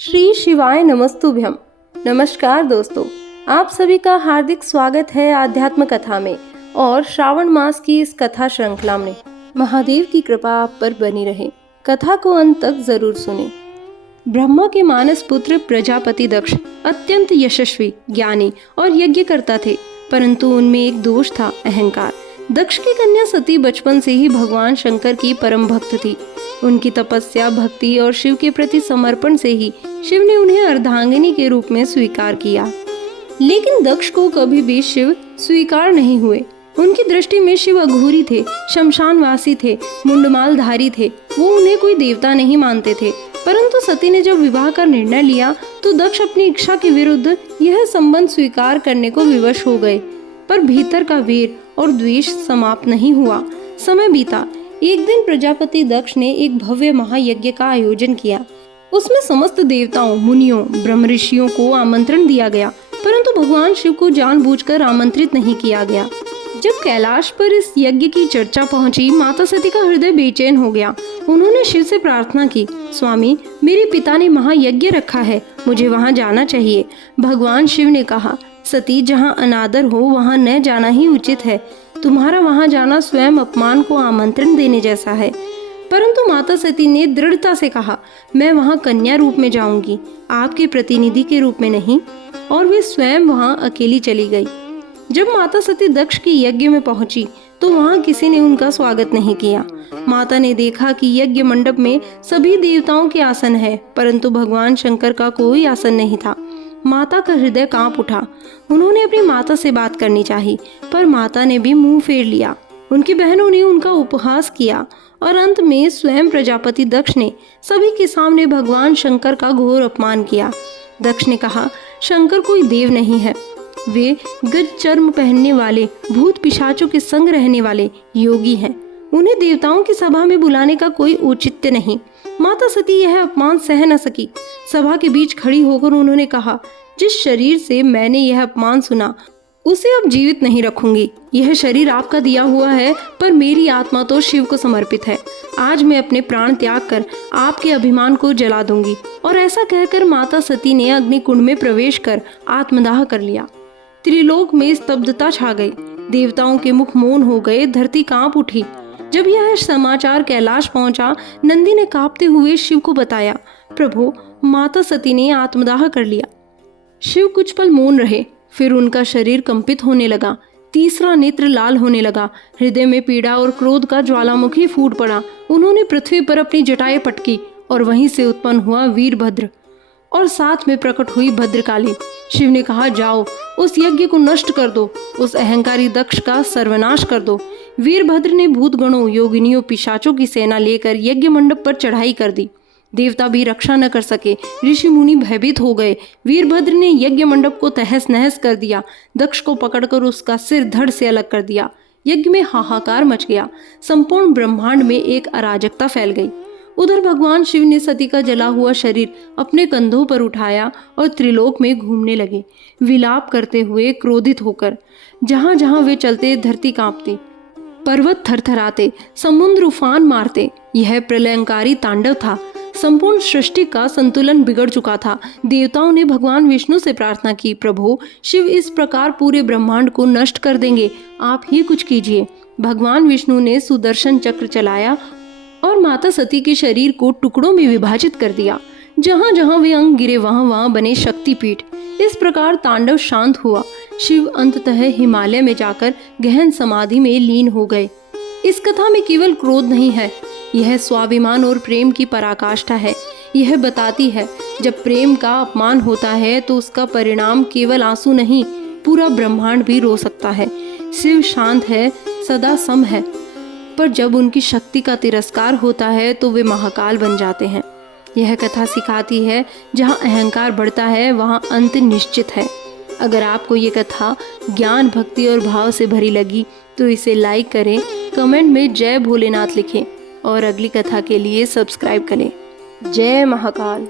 श्री शिवाय नमस्तुभ्यम। नमस्कार दोस्तों, आप सभी का हार्दिक स्वागत है आध्यात्म कथा में और श्रावण मास की इस कथा श्रृंखला में। महादेव की कृपा आप पर बनी रहे। कथा को अंत तक जरूर सुने। ब्रह्मा के मानस पुत्र प्रजापति दक्ष अत्यंत यशस्वी, ज्ञानी और यज्ञकर्ता थे, परंतु उनमें एक दोष था, अहंकार। दक्ष की कन्या सती बचपन से ही भगवान शंकर की परम भक्त थी। उनकी तपस्या, भक्ति और शिव के प्रति समर्पण से ही शिव ने उन्हें अर्धांगिनी के रूप में स्वीकार किया। लेकिन दक्ष को कभी भी शिव स्वीकार नहीं हुए। उनकी दृष्टि में शिव अघोरी थे, शमशानवासी थे, मुंडमालधारी थे। वो उन्हें कोई देवता नहीं मानते थे। परंतु सती ने जब विवाह का निर्णय लिया तो दक्ष अपनी इच्छा के विरुद्ध यह संबंध स्वीकार करने को विवश हो गए। पर भीतर का वीर और द्वेष समाप्त नहीं हुआ। समय बीता। एक दिन प्रजापति दक्ष ने एक भव्य महायज्ञ का आयोजन किया। उसमें समस्त देवताओं, मुनियों, ब्रह्म ऋषियों को आमंत्रण दिया गया, परंतु भगवान शिव को जानबूझकर आमंत्रित नहीं किया गया। जब कैलाश पर इस यज्ञ की चर्चा पहुंची, माता सती का हृदय बेचैन हो गया। उन्होंने शिव से प्रार्थना की, स्वामी, मेरे पिता ने महायज्ञ रखा है, मुझे वहां जाना चाहिए। भगवान शिव ने कहा, सती, जहां अनादर हो वहां न जाना ही उचित है। तुम्हारा वहां जाना स्वयं अपमान को आमंत्रण देने जैसा है। परंतु माता सती ने दृढ़ता से कहा, मैं वहां कन्या रूप में जाऊंगी, आपके प्रतिनिधि के रूप में नहीं। और वे स्वयं वहां अकेली चली गई। जब माता सती दक्ष की यज्ञ में पहुंची तो वहां किसी ने उनका स्वागत नहीं किया। माता ने देखा कि यज्ञ मंडप में सभी देवताओं के आसन है, परंतु भगवान शंकर का कोई आसन नहीं था। माता का हृदय कांप उठा। उन्होंने अपनी माता से बात करनी चाही, पर माता ने भी मुंह फेर लिया। उनकी बहनों ने उनका उपहास किया और अंत में स्वयं प्रजापति दक्ष ने सभी के सामने भगवान शंकर का घोर अपमान किया। दक्ष ने कहा, शंकर कोई देव नहीं है, वे गज चर्म पहनने वाले, भूत पिशाचों के संग रहने वाले योगी हैं। उन्हें देवताओं की सभा में बुलाने का कोई औचित्य नहीं। माता सती यह अपमान सह न सकी। सभा के बीच खड़ी होकर उन्होंने कहा, जिस शरीर से मैंने यह अपमान सुना उसे अब जीवित नहीं रखूंगी। यह शरीर आपका दिया हुआ है, पर मेरी आत्मा तो शिव को समर्पित है। आज मैं अपने प्राण त्याग कर आपके अभिमान को जला दूंगी। और ऐसा कहकर माता सती ने अग्निकुंड में प्रवेश कर आत्मदाह कर लिया। त्रिलोक में स्तब्धता छा गई। देवताओं के मुख मौन हो गए, धरती कांप उठी। जब यह समाचार कैलाश पहुंचा, नंदी ने कांपते हुए शिव को बताया, प्रभु, माता सती ने आत्मदाह कर लिया। शिव कुछ पल मौन रहे, फिर उनका शरीर कंपित होने लगा। तीसरा नेत्र लाल होने लगा। हृदय में पीड़ा और क्रोध का ज्वालामुखी फूट पड़ा। उन्होंने पृथ्वी पर अपनी जटाएं पटकी और वहीं से उत्पन्न हुआ वीरभद्र और साथ में प्रकट हुई भद्रकाली। शिव ने कहा, जाओ, उस यज्ञ को नष्ट कर दो, उस अहंकारी दक्ष का सर्वनाश कर दो। वीरभद्र ने भूतगणों, योगिनियों, पिशाचों की सेना लेकर यज्ञ मंडप पर चढ़ाई कर दी। देवता भी रक्षा न कर सके। ऋषि मुनि भयभीत हो गए। वीरभद्र ने यज्ञ मंडप को तहस नहस कर दिया। दक्ष को पकड़कर उसका सिर धड़ से अलग कर दिया। यज्ञ में हाहाकार मच गया। संपूर्ण ब्रह्मांड में एक अराजकता फैल गई। उधर भगवान शिव ने सती का जला हुआ शरीर अपने कंधों पर उठाया और त्रिलोक में घूमने लगे, विलाप करते हुए, क्रोधित होकर। जहां जहां वे चलते धरती कांपती, पर्वत थरथराते, समुद्र उफान मारते। यह प्रलयंकारी तांडव था। संपूर्ण सृष्टि का संतुलन बिगड़ चुका था। देवताओं ने भगवान विष्णु से प्रार्थना की, प्रभु, शिव इस प्रकार पूरे ब्रह्मांड को नष्ट कर देंगे, आप ही कुछ कीजिए। भगवान विष्णु ने सुदर्शन चक्र चलाया और माता सती के शरीर को टुकड़ों में विभाजित कर दिया। जहां जहां वे अंग गिरे वहां वहां बने शक्तिपीठ। इस प्रकार तांडव शांत हुआ। शिव अंततः हिमालय में जाकर गहन समाधि में लीन हो गए। इस कथा में केवल क्रोध नहीं है, यह स्वाभिमान और प्रेम की पराकाष्ठा है। यह बताती है, जब प्रेम का अपमान होता है तो उसका परिणाम केवल आंसू नहीं, पूरा ब्रह्मांड भी रो सकता है। शिव शांत है, सदा सम है, पर जब उनकी शक्ति का तिरस्कार होता है तो वे महाकाल बन जाते हैं। यह कथा सिखाती है, जहाँ अहंकार बढ़ता है वहाँ अंत निश्चित है। अगर आपको ये कथा ज्ञान, भक्ति और भाव से भरी लगी तो इसे लाइक करें, कमेंट में जय भोलेनाथ लिखें और अगली कथा के लिए सब्सक्राइब करें। जय महाकाल।